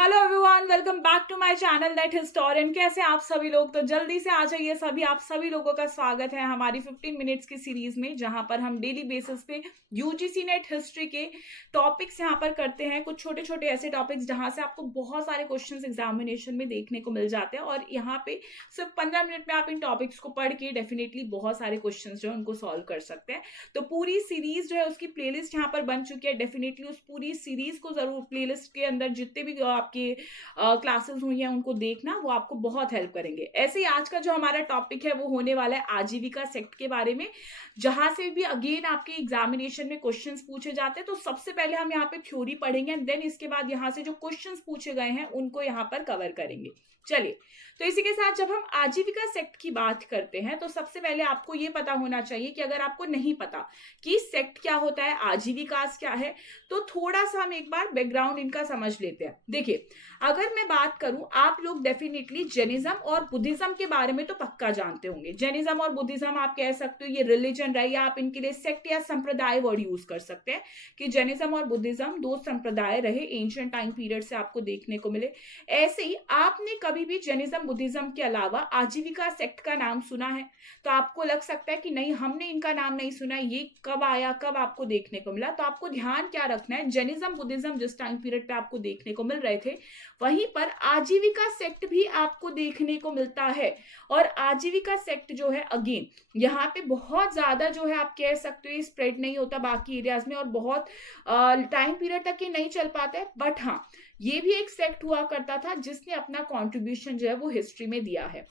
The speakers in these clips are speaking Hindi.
Hello everyone, welcome back to my channel that historian. कैसे आप सभी लोग? तो जल्दी से आ जाइए सभी। आप सभी लोगों का स्वागत है हमारी 15 मिनट्स की सीरीज में, जहां पर हम डेली बेसिस पे यूजीसी नेट हिस्ट्री के टॉपिक्स यहां पर करते हैं। कुछ छोटे छोटे ऐसे टॉपिक्स जहां से आपको बहुत सारे क्वेश्चंस एग्जामिनेशन में देखने को मिल जाते हैं, और यहाँ पे सिर्फ 15 मिनट में आप इन टॉपिक्स को पढ़ के डेफिनेटली बहुत सारे क्वेश्चन जो है उनको सॉल्व कर सकते हैं। तो पूरी सीरीज जो है उसकी प्लेलिस्ट यहाँ पर बन चुकी है। डेफिनेटली उस पूरी सीरीज को जरूर, प्लेलिस्ट के अंदर जितने भी आपके क्लासेस हुई हैं उनको देखना, वो आपको बहुत हेल्प करेंगे। ऐसे ही आज का जो हमारा टॉपिक है वो होने वाला है आजीविका सेक्ट के बारे में, जहां से भी अगेन आपके एग्जामिनेशन में क्वेश्चंस पूछे जाते हैं। तो सबसे पहले हम यहाँ पे थ्योरी पढ़ेंगे, एंड देन इसके बाद यहाँ से जो क्वेश्चंस पूछे गए हैं उनको यहाँ पर कवर करेंगे। चलिए, तो इसी के साथ जब हम आजीविका सेक्ट की बात करते हैं तो सबसे पहले आपको ये पता होना चाहिए कि अगर आपको नहीं पता कि सेक्ट क्या होता है, आजीविकास क्या है, तो थोड़ा सा हम एक बार बैकग्राउंड इनका समझ लेते हैं। देखिए, अगर मैं बात करूं, आप लोग डेफिनेटली जैनिज्म और बुद्धिज्म के बारे में तो पक्का जानते होंगे। जैनिज्म और बुद्धिज्म आप कह सकते हो ये रिलीजन रहे, या आप इनके लिए सेक्ट या संप्रदाय वर्ड यूज कर सकते हैं कि जैनिज्म और बुद्धिज्म दो संप्रदाय रहे एंशिएंट टाइम पीरियड से आपको देखने को मिले। ऐसे ही आपने कभी भी जैनिज्म बुद्धिज्म के अलावा आजीविका सेक्ट का नाम सुना है? तो आपको लग सकता है कि नहीं, हमने इनका नाम नहीं सुना, ये कब आया, कब आपको देखने को मिला। तो आपको ध्यान क्या रखना है, जैनिज्म बुद्धिज्म जिस टाइम पीरियड पे आपको देखने को मिल रहे थे, वहीं पर आजीविका सेक्ट भी आपको देखने को मिलता है। और आजीविका सेक्ट जो है, अगेन यहाँ पे बहुत ज्यादा जो है आप कह सकते हो स्प्रेड नहीं होता बाकी एरियाज में, और बहुत टाइम पीरियड तक ये नहीं चल पाता है। बट हाँ, ये भी एक सेक्ट हुआ करता था जिसने अपना कॉन्ट्रीब्यूशन जो है वो हिस्ट्री में दिया है।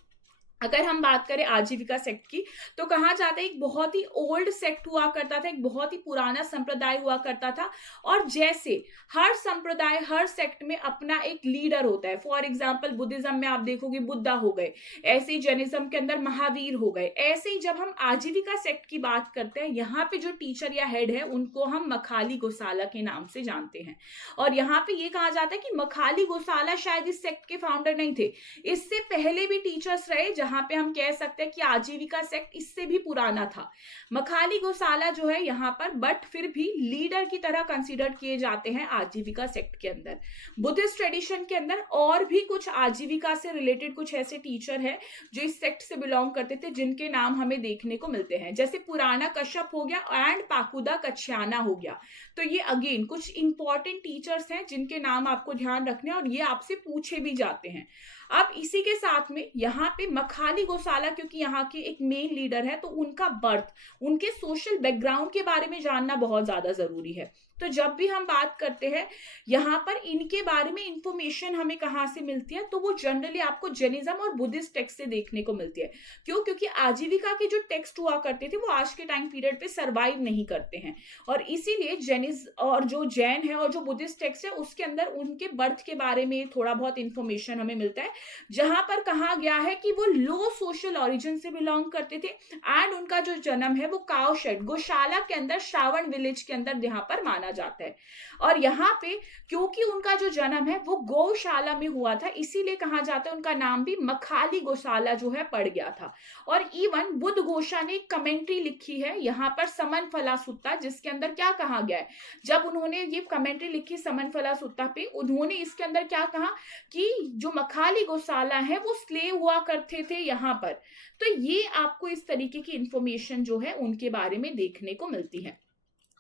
अगर हम बात करें आजीविका सेक्ट की, तो कहा जाता है एक बहुत ही ओल्ड सेक्ट हुआ करता था, एक बहुत ही पुराना संप्रदाय हुआ करता था। और जैसे हर संप्रदाय, हर सेक्ट में अपना एक लीडर होता है। फॉर एग्जांपल बुद्धिज्म में आप देखोगे बुद्धा हो गए, ऐसे ही जैनिज्म के अंदर महावीर हो गए। ऐसे ही जब हम आजीविका सेक्ट की बात करते हैं, यहाँ पे जो टीचर या हेड है उनको हम मखाली गोसाला के नाम से जानते हैं। और यहाँ पे ये कहा जाता है कि मखाली गोसाला शायद इस सेक्ट के फाउंडर नहीं थे, इससे पहले भी टीचर्स रहे, जहां पे हम कह सकते हैं कि आजीविका सेक्ट इससे भी पुराना था। मखाली गोसाला जो है यहाँ पर, बट फिर भी लीडर की तरह कंसीडर किए जाते हैं आजीविका सेक्ट के अंदर। बुद्धिस्ट ट्रेडिशन के अंदर और भी कुछ आजीविका से रिलेटेड कुछ ऐसे टीचर हैं जो इस सेक्ट से बिलोंग करते थे, जिनके नाम हमें देखने को मिलते हैं, जैसे पुराना कश्यप हो गया एंड पाकुदा कच्छयाना हो गया। तो ये अगेन कुछ इंपॉर्टेंट टीचर्स हैं जिनके नाम आपको ध्यान रखने, और ये आपसे पूछे भी जाते हैं। अब इसी के साथ में यहाँ पे मखाली गोसाला, क्योंकि यहाँ के एक मेन लीडर है, तो उनका बर्थ, उनके सोशल बैकग्राउंड के बारे में जानना बहुत ज्यादा जरूरी है। तो जब भी हम बात करते हैं यहाँ पर इनके बारे में इंफॉर्मेशन हमें कहाँ से मिलती है, तो वो जनरली आपको जैनिज्म और बुद्धिस्ट टेक्स्ट से देखने को मिलती है। क्यों? क्योंकि आजीविका के जो टेक्स्ट हुआ करते थे वो आज के टाइम पीरियड पे सरवाइव नहीं करते हैं, और इसीलिए जैनिज और जो जैन है और जो बुद्धिस्ट टेक्स्ट है उसके अंदर उनके बर्थ के बारे में थोड़ा बहुत इंफॉर्मेशन हमें मिलता है, जहां पर कहा गया है कि वो लो सोशल ओरिजिन से बिलोंग करते थे, एंड उनका जो जन्म है वो काउ शेड गौशाला के अंदर, श्रावण विलेज के अंदर यहाँ पर माना जाता है। और यहाँ पे क्योंकि उनका जो जन्म है वो गौशाला में हुआ था, इसीलिए कहा जाता है उनका नाम भी मखाली गोसाला जो है पड़ गया था। और इवन बुद्ध घोषा ने एक कमेंट्री लिखी है यहाँ पर, समन फला सुत्ता, जिसके अंदर क्या कहा गया है, जब उन्होंने ये कमेंट्री लिखी समन फला सुत्ता पे, उन्होंने इसके अंदर क्या कहा कि जो मखाली गोसाला है वो स्लेव हुआ करते थे यहाँ पर। तो ये आपको इस तरीके की इंफॉर्मेशन जो है उनके बारे में देखने को मिलती है।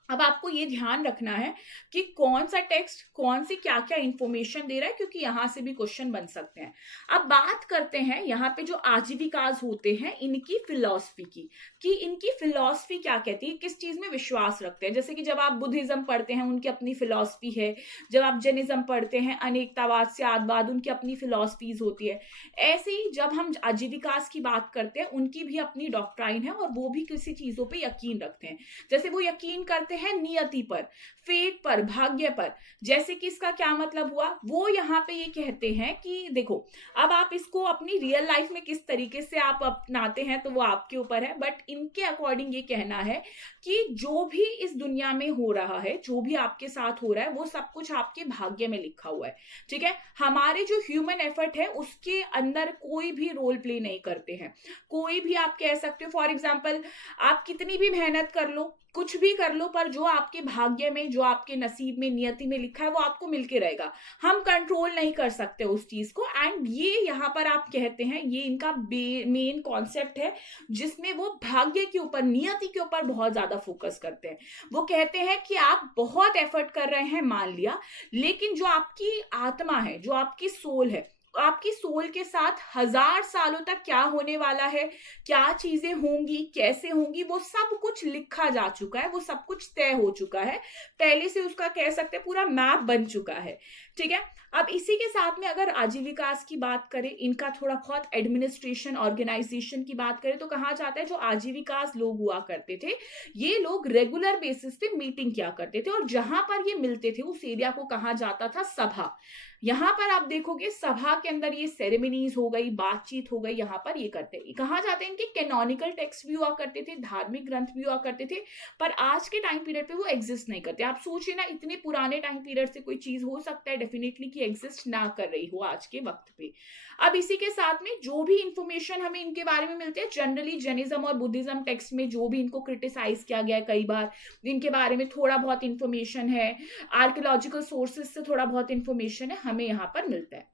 अब आपको ये ध्यान रखना है कि कौन सा टेक्स्ट कौन सी क्या क्या इंफॉर्मेशन दे रहा है, क्योंकि यहां से भी क्वेश्चन बन सकते हैं। अब बात करते हैं यहाँ पे जो आजीविकास होते हैं इनकी फिलॉसफी की, कि इनकी फिलॉसफी क्या कहती है, किस चीज में विश्वास रखते हैं। जैसे कि जब आप बुद्धिज्म पढ़ते हैं उनकी अपनी फिलॉसफी है, जब आप जैनिज्म पढ़ते हैं अनेकतावाद से आदवाद, उनकी अपनी फिलॉसफीज होती है। ऐसे ही जब हम आजीविकास की बात करते हैं उनकी भी अपनी डॉक्ट्राइन है, और वो भी किसी चीजों पर यकीन रखते हैं। जैसे वो यकीन करते है नियति पर, फेट पर, भाग्य पर। जैसे कि इसका क्या मतलब हुआ, वो यहाँ पे ये कहते हैं कि देखो, अब आप इसको अपनी रियल लाइफ में किस तरीके से आप अपनाते हैं तो वो आपके ऊपर है, बट इनके अकॉर्डिंग ये कहना है कि जो भी इस दुनिया में हो रहा है, जो भी आपके साथ हो रहा है, वो सब कुछ आपके भाग्य में लिखा हुआ है। ठीक है, हमारे जो ह्यूमन एफर्ट है उसके अंदर कोई भी रोल प्ले नहीं करते हैं। कोई भी आप कह सकते हो, फॉर एग्जाम्पल आप कितनी भी मेहनत कर लो, कुछ भी कर लो, पर जो आपके भाग्य में, जो आपके नसीब में, नियति में लिखा है वो आपको मिलके रहेगा। हम कंट्रोल नहीं कर सकते उस चीज को। एंड ये यहाँ पर आप कहते हैं, ये इनका मेन कॉन्सेप्ट है जिसमें वो भाग्य के ऊपर, नियति के ऊपर बहुत ज्यादा फोकस करते हैं। वो कहते हैं कि आप बहुत एफर्ट कर रहे हैं, मान लिया, लेकिन जो आपकी आत्मा है, जो आपकी सोल है, आपकी सोल के साथ 1000 सालों तक क्या होने वाला है, क्या चीजें होंगी, कैसे होंगी, वो सब कुछ लिखा जा चुका है, वो सब कुछ तय हो चुका है, पहले से उसका कह सकते हैं पूरा मैप बन चुका है। ठीक है। अब इसी के साथ में अगर आजीविकास की बात करें, इनका थोड़ा बहुत एडमिनिस्ट्रेशन, ऑर्गेनाइजेशन की बात करें, तो कहा जाता है जो आजीविकास लोग हुआ करते थे, ये लोग रेगुलर बेसिस पे मीटिंग किया करते थे, और जहां पर ये मिलते थे उस एरिया को कहा जाता था सभा। यहाँ पर आप देखोगे सभा के अंदर ये सेरेमनीज हो गई, बातचीत हो गई, यहाँ पर ये करते हैं। कहा जाता है इनके कैनोनिकल टेक्स्ट भी हुआ करते थे, धार्मिक ग्रंथ भी हुआ करते थे, पर आज के टाइम पीरियड पे वो एग्जिस्ट नहीं करते। आप सोचिए ना, इतने पुराने टाइम पीरियड से कोई चीज हो सकता है डेफिनेटली कि एग्जिस्ट ना कर रही हो आज के वक्त पे। अब इसी के साथ में जो भी इंफॉर्मेशन हमें इनके बारे में मिलते हैं, जनरली जैनिज्म और बुद्धिज्म टेक्स्ट में जो भी इनको क्रिटिसाइज किया गया है, कई बार इनके बारे में थोड़ा बहुत इंफॉर्मेशन है, आर्कियोलॉजिकल सोर्सेज से थोड़ा बहुत इंफॉर्मेशन है, हमें यहाँ पर मिलता है।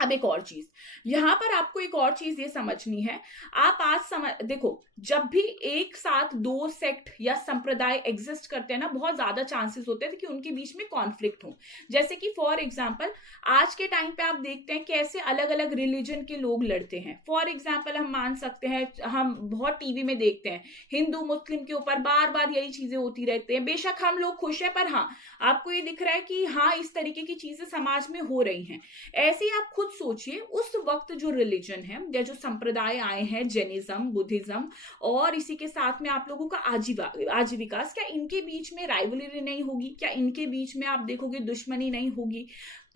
अब एक और चीज, यहां पर आपको एक और चीज ये समझनी है। आप आज देखो, जब भी एक साथ दो सेक्ट या संप्रदाय एग्जिस्ट करते हैं ना, बहुत ज्यादा चांसेस होते हैं कि उनके बीच में कॉन्फ्लिक्ट हो। जैसे कि फॉर एग्जांपल आज के टाइम पे आप देखते हैं कैसे अलग अलग रिलीजन के लोग लड़ते हैं। फॉर एग्जांपल हम मान सकते हैं, हम बहुत टीवी में देखते हैं, हिंदू मुस्लिम के ऊपर बार बार यही चीजें होती रहती हैं। बेशक हम लोग खुश है, पर हाँ, आपको ये दिख रहा है कि हाँ, इस तरीके की चीजें समाज में हो रही हैं। ऐसे ही आप खुद सोचिए, उस वक्त जो रिलीजन है या जो संप्रदाय आए हैं, जैनिज्म, बुद्धिज्म, और इसी के साथ में आप लोगों का आजीविकास, क्या इनके बीच में राइवलरी नहीं होगी? क्या इनके बीच में आप देखोगे दुश्मनी नहीं होगी?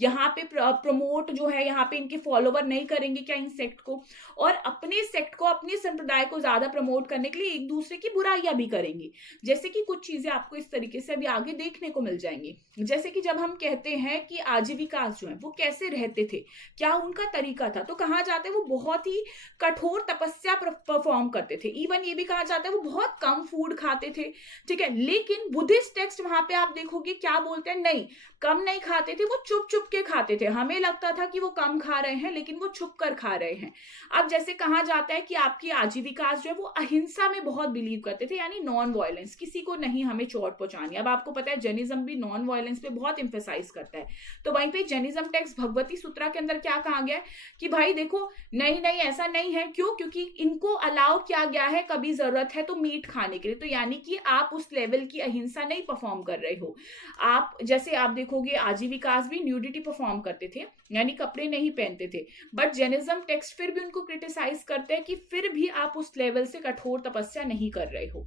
यहाँ पे प्रमोट जो है, यहाँ पे इनके फॉलोवर नहीं करेंगे क्या इन सेक्ट को? और अपने सेक्ट को, अपने संप्रदाय को ज्यादा प्रमोट करने के लिए एक दूसरे की बुराइयां भी करेंगे। जैसे कि कुछ चीजें आपको इस तरीके से अभी आगे देखने को मिल जाएंगी। जैसे कि जब हम कहते हैं कि आजीविकास जो है वो कैसे रहते थे, क्या उनका तरीका था, तो कहा जाता है वो बहुत ही कठोर तपस्या परफॉर्म करते थे। इवन ये भी कहा जाता है वो बहुत कम फूड खाते थे। ठीक है। लेकिन बुद्धिस्ट टेक्स्ट वहां पे आप देखोगे क्या बोलते हैं, नहीं, कम नहीं खाते थे, वो चुप चुप के खाते थे। हमें लगता था कि वो कम खा रहे हैं, लेकिन वो छुप कर खा रहे हैं। अब जैसे कहा जाता है कि आपकी आजीविकास जो है वो अहिंसा में बहुत बिलीव करते थे, यानी नॉन वायलेंस, किसी को नहीं हमें चोट पहुंचानी। अब आपको पता है जैनिज्म भी नॉन वायलेंस पे बहुत इंफेसाइज करता है। तो वहीं पे जैनिज्म टेक्स्ट भगवती सूत्रा के अंदर क्या कहा गया है कि भाई देखो, नहीं नहीं ऐसा नहीं है। क्यों? क्योंकि इनको अलाउ किया गया है कभी जरूरत है तो मीट खाने के लिए। तो यानी कि आप उस लेवल की अहिंसा नहीं परफॉर्म कर रहे हो। आप जैसे आप देखोगे आजीविकास भी न्यूडिटी परफॉर्म करते थे, यानी कपड़े नहीं पहनते थे। बट जैनिज्म टेक्स्ट फिर भी उनको क्रिटिसाइज करते हैं कि फिर भी आप उस लेवल से कठोर तपस्या नहीं कर रहे हो।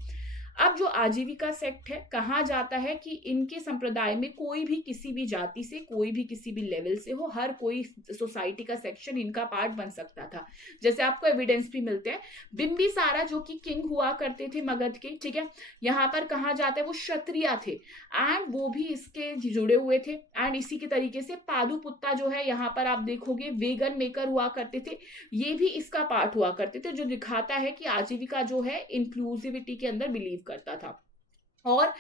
अब जो आजीविका सेक्ट है, कहा जाता है कि इनके संप्रदाय में कोई भी किसी भी जाति से, कोई भी किसी भी लेवल से हो, हर कोई सोसाइटी का सेक्शन इनका पार्ट बन सकता था। जैसे आपको एविडेंस भी मिलते हैं, बिंबिसारा जो कि किंग हुआ करते थे मगध के, ठीक है, यहाँ पर कहा जाता है वो क्षत्रिय थे एंड वो भी इसके जुड़े हुए थे। एंड इसी के तरीके से पादुपुत्ता जो है, यहाँ पर आप देखोगे वेगन मेकर हुआ करते थे, ये भी इसका पार्ट हुआ करते थे, जो दिखाता है कि आजीविका जो है इंक्लूसिविटी के अंदर बिलीव करता था। और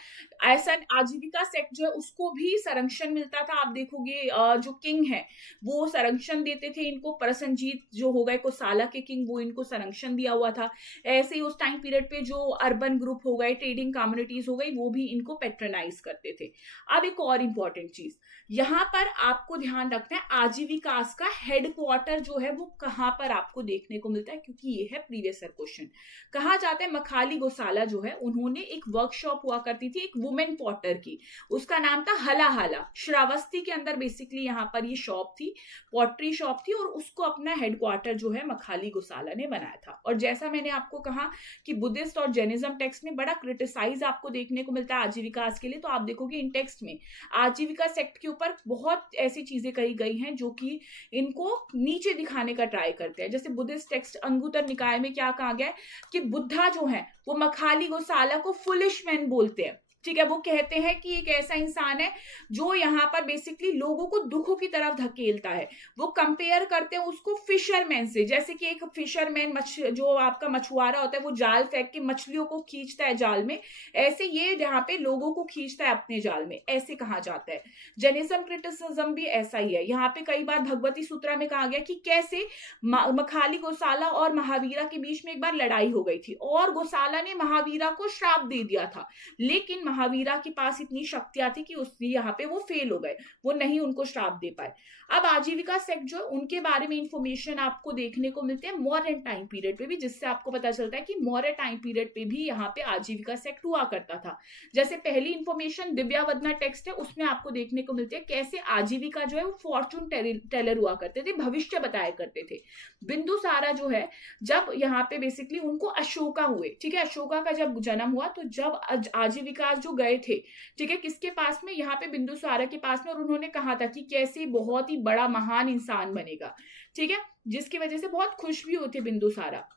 ऐसा आजीविका सेक्ट जो है उसको भी संरक्षण मिलता था। आप देखोगे जो किंग है वो संरक्षण देते थे इनको। प्रसन्नजीत जो हो गए कोसाला के किंग, वो इनको संरक्षण दिया हुआ था। ऐसे ही उस टाइम पीरियड पे जो अर्बन ग्रुप हो गए, ट्रेडिंग कम्युनिटीज हो गई, वो भी इनको पेट्रोनाइज करते थे। अब एक और इंपॉर्टेंट चीज यहाँ पर आपको ध्यान रखना है, आजीविकास का हेडक्वार्टर जो है वो कहाँ पर आपको देखने को मिलता है, क्योंकि ये है प्रीवियस ईयर क्वेश्चन। कहा जाता है मखाली गोसाला जो है, उन्होंने एक वर्कशॉप हुआ करती थी एक वुमेन पॉटर की, उसका नाम था हला हाला। श्रावस्ती के अंदर बेसिकली यहाँ पर ये शॉप थी, पॉटरी शॉप थी, और उसको अपना हेडक्वार्टर जो है मखाली गोसाला ने बनाया था। और जैसा मैंने आपको कहा कि बुद्धिस्ट और जैनिज्म टेक्स्ट में बड़ा क्रिटिसाइज आपको देखने को मिलता है आजीविकास के लिए, तो आप देखोगे इन टेक्स्ट में आजीविका सेक्ट के ऊपर बहुत ऐसी चीजें कही गई हैं जो कि इनको नीचे दिखाने का ट्राई करते हैं। जैसे बुद्धिस्ट टेक्स्ट अंगुत्तर निकाय में क्या कहा गया है कि बुद्धा जो है वो मखाली गोसाला को फुलिश मैन बोलते हैं। ठीक है, वो कहते हैं कि एक ऐसा इंसान है जो यहाँ पर बेसिकली लोगों को दुखों की तरफ धकेलता है। वो कंपेयर करते हैं उसको फिशरमैन से, जैसे कि एक फिशरमैन जो आपका मछुआरा होता है वो जाल फेंक के मछलियों को खींचता है जाल में, ऐसे ये यहाँ पे लोगों को खींचता है अपने जाल में, ऐसे कहा जाता है। जैनिज्म क्रिटिसिज्म भी ऐसा ही है। यहाँ पे कई बार भगवती सूत्रा में कहा गया कि कैसे मखाली गोसाला और महावीरा के बीच में एक बार लड़ाई हो गई थी और गोसाला ने महावीरा को श्राप दे दिया था, लेकिन महावीरा के पास इतनी शक्तियां थी कि उसने यहाँ पे वो फेल हो गए, वो नहीं उनको श्राप दे पाए। अब आजीविका सेक्ट जो उनके बारे में इंफॉर्मेशन आपको देखने को मिलते हैं मौर्य टाइम पीरियड पे भी, जिससे आपको पता चलता है कि मौर्य टाइम पीरियड पे भी यहाँ पे आजीविका सेक्ट हुआ करता था। जैसे पहली इंफॉर्मेशन दिव्यावदना टेक्स्ट है, उसमें आपको देखने को मिलती है कैसे आजीविका जो है वो फॉर्चून टेलर हुआ करते थे, भविष्य बताया करते थे। बिंदुसारा जो है, जब यहाँ पे बेसिकली उनको अशोका हुए, ठीक है, अशोका का जब जन्म हुआ तो जब आजीविका जो गए थे, ठीक है, किसके पास में, यहाँ पे बिंदुसारा के पास में, और उन्होंने कहा था कि कैसे बहुत ही बड़ा महान इंसान बनेगा, ठीक है, जिसकी वजह से बहुत खुश भी होते बिंदुसारा।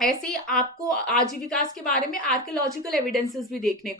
ऐसे ही आपको आजीविकास के बारे में आर्कियोलॉजिकल एविडेंसेस भी देखने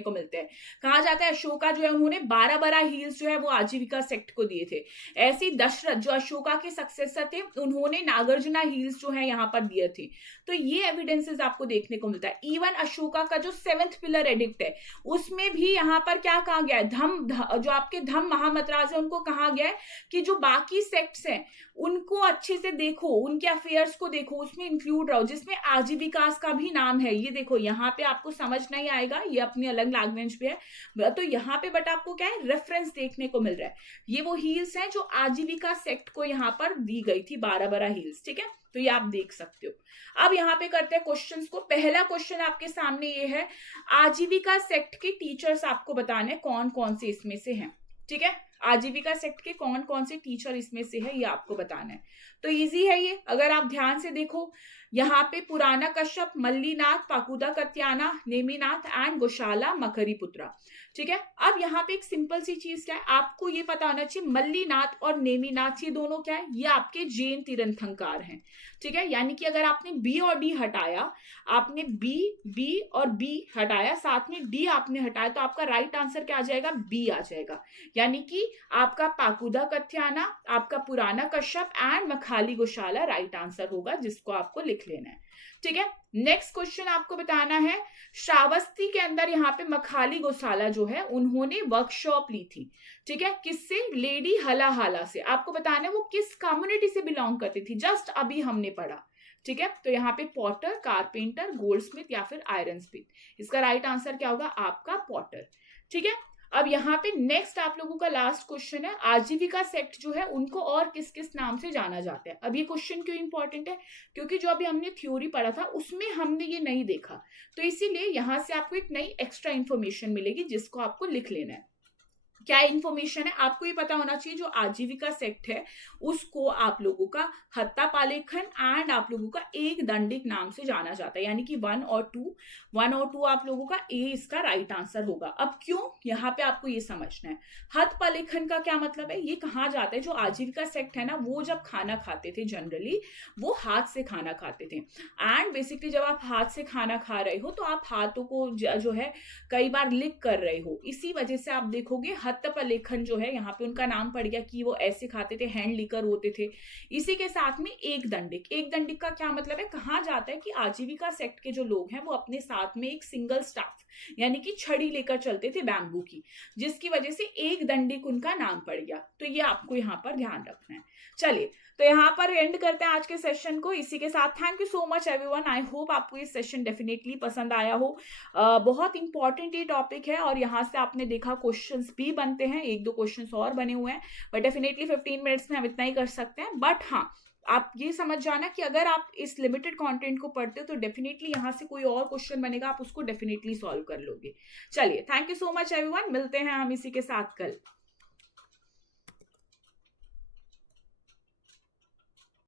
को मिलते हैं। कहा जाता है अशोका जो है उन्होंने 12 हील्स जो है वो आजीविका सेक्ट को दिए थे। ऐसे ही दशरथ जो अशोका के सक्सेसर थे, उन्होंने नागार्जुना हील्स जो है यहाँ पर दिए थे। तो ये एविडेंसेस आपको देखने को मिलता है। इवन अशोका का जो 7th पिलर एडिक्ट है उसमें भी यहाँ पर क्या कहा गया है, जो आपके धम्म महामतराज है उनको कहा गया है कि जो बाकी सेक्ट्स हैं उनको अच्छे से देखो, उनके अफेयर्स को देखो, उसमें इंक्लूड रहो, जिसमें आजीविकास का भी नाम है। ये देखो यहाँ पे आपको समझ नहीं आएगा, ये अपनी अलग लैंग्वेज पे है, तो यहाँ पे बट आपको क्या है रेफरेंस देखने को मिल रहा है। ये वो हील्स हैं जो आजीविका सेक्ट को यहाँ पर दी गई थी, 12 हील्स, ठीक है, तो ये आप देख सकते हो। अब यहाँ पे करते हैं क्वेश्चंस को। पहला क्वेश्चन आपके सामने ये है, आजीविका सेक्ट के टीचर्स आपको बताने कौन कौन से इसमें से हैं, ठीक है, आजीविका सेक्ट के कौन कौन से टीचर इसमें से है ये आपको बताना है। तो इजी है ये, अगर आप ध्यान से देखो, यहाँ पे पुराना कश्यप, मल्लीनाथ, पाकुदा कत्याना, नेमिनाथ एंड गोशाला मकरीपुत्रा, ठीक है। अब यहाँ पे एक सिंपल सी चीज क्या है, आपको ये पता होना चाहिए, मल्लीनाथ और नेमिनाथ ये दोनों क्या है, ये आपके जैन तीर्थंकर हैं, ठीक है। यानी कि अगर आपने बी और डी हटाया, आपने बी और बी हटाया, साथ में डी आपने हटाया, तो आपका राइट आंसर क्या आ जाएगा, बी आ जाएगा। यानी कि आपका पाकुदा कत्याना, आपका पुराना कश्यप एंड मखाली गोशाला राइट आंसर होगा, जिसको आपको लिख लेना है, ठीक है। नेक्स्ट क्वेश्चन आपको बताना है, श्रावस्ती के अंदर यहाँ पे मखाली गोशाला जो है उन्होंने वर्कशॉप ली थी, ठीक है, किससे, लेडी हलाहाला से। आपको बताना है वो किस कम्युनिटी से बिलोंग करती थी, जस्ट अभी हमने पढ़ा, ठीक है। तो यहाँ पे पॉटर, कारपेंटर, गोल्डस्मिथ या फिर आयरन स्मिथ, इसका राइट आंसर क्या होगा, आपका पॉटर, ठीक है। अब यहाँ पे नेक्स्ट आप लोगों का लास्ट क्वेश्चन है, आजीविका सेक्ट जो है उनको और किस किस नाम से जाना जाता है। अब ये क्वेश्चन क्यों इंपॉर्टेंट है, क्योंकि जो अभी हमने थ्योरी पढ़ा था उसमें हमने ये नहीं देखा, तो इसीलिए यहाँ से आपको एक नई एक्स्ट्रा इंफॉर्मेशन मिलेगी जिसको आपको लिख लेना है। क्या इंफॉर्मेशन है, आपको ये पता होना चाहिए जो आजीविका सेक्ट है उसको आप लोगों का हत्तापालेखन एंड आप लोगों का एक दंडिक नाम से जाना जाता है, यानी कि 1 और 2 आप लोगों का ए इसका राइट आंसर होगा। अब क्यों, यहाँ पे आपको ये समझना है। हत्तापालेखन का क्या मतलब है, ये कहा जाता है जो आजीविका सेक्ट है ना, वो जब खाना खाते थे जनरली वो हाथ से खाना खाते थे, एंड बेसिकली जब आप हाथ से खाना खा रहे हो तो आप हाथों को जो है कई बार लिक कर रहे हो, इसी वजह से आप देखोगे हत्तापालेखन जो है यहाँ पे उनका नाम पड़ गया कि वो ऐसे खाते थे, हैंड लिकर होते थे। इसी के साथ में एक दंडिक का क्या मतलब है, कहा जाता है कि आजीविका सेक्ट के जो लोग हैं वो अपने साथ में एक सिंगल स्टाफ यानी कि छड़ी लेकर चलते थे बैम्बू की, जिसकी वजह से एक दंडिक उनका नाम पड़ गया। तो ये आपको यहाँ पर ध्यान रखना है। चलिए, तो यहाँ पर एंड करते हैं आज के सेशन को इसी के साथ। Thank you so much everyone, I hope आपको ये सेशन डेफिनेटली पसंद आया हो। बहुत इंपॉर्टेंट ये टॉपिक है और यहाँ से आपने देखा क्वेश्चंस भी बनते हैं, 1-2 क्वेश्चंस और बने हुए हैं, बट डेफिनेटली 15 मिनट्स में हम इतना ही कर सकते हैं। बट हाँ, आप ये समझ जाना कि अगर आप इस लिमिटेड कंटेंट को पढ़ते हो तो डेफिनेटली यहाँ से कोई और क्वेश्चन बनेगा, आप उसको डेफिनेटली सॉल्व कर लोगे। चलिए, thank you so much everyone, मिलते हैं हम इसी के साथ कल।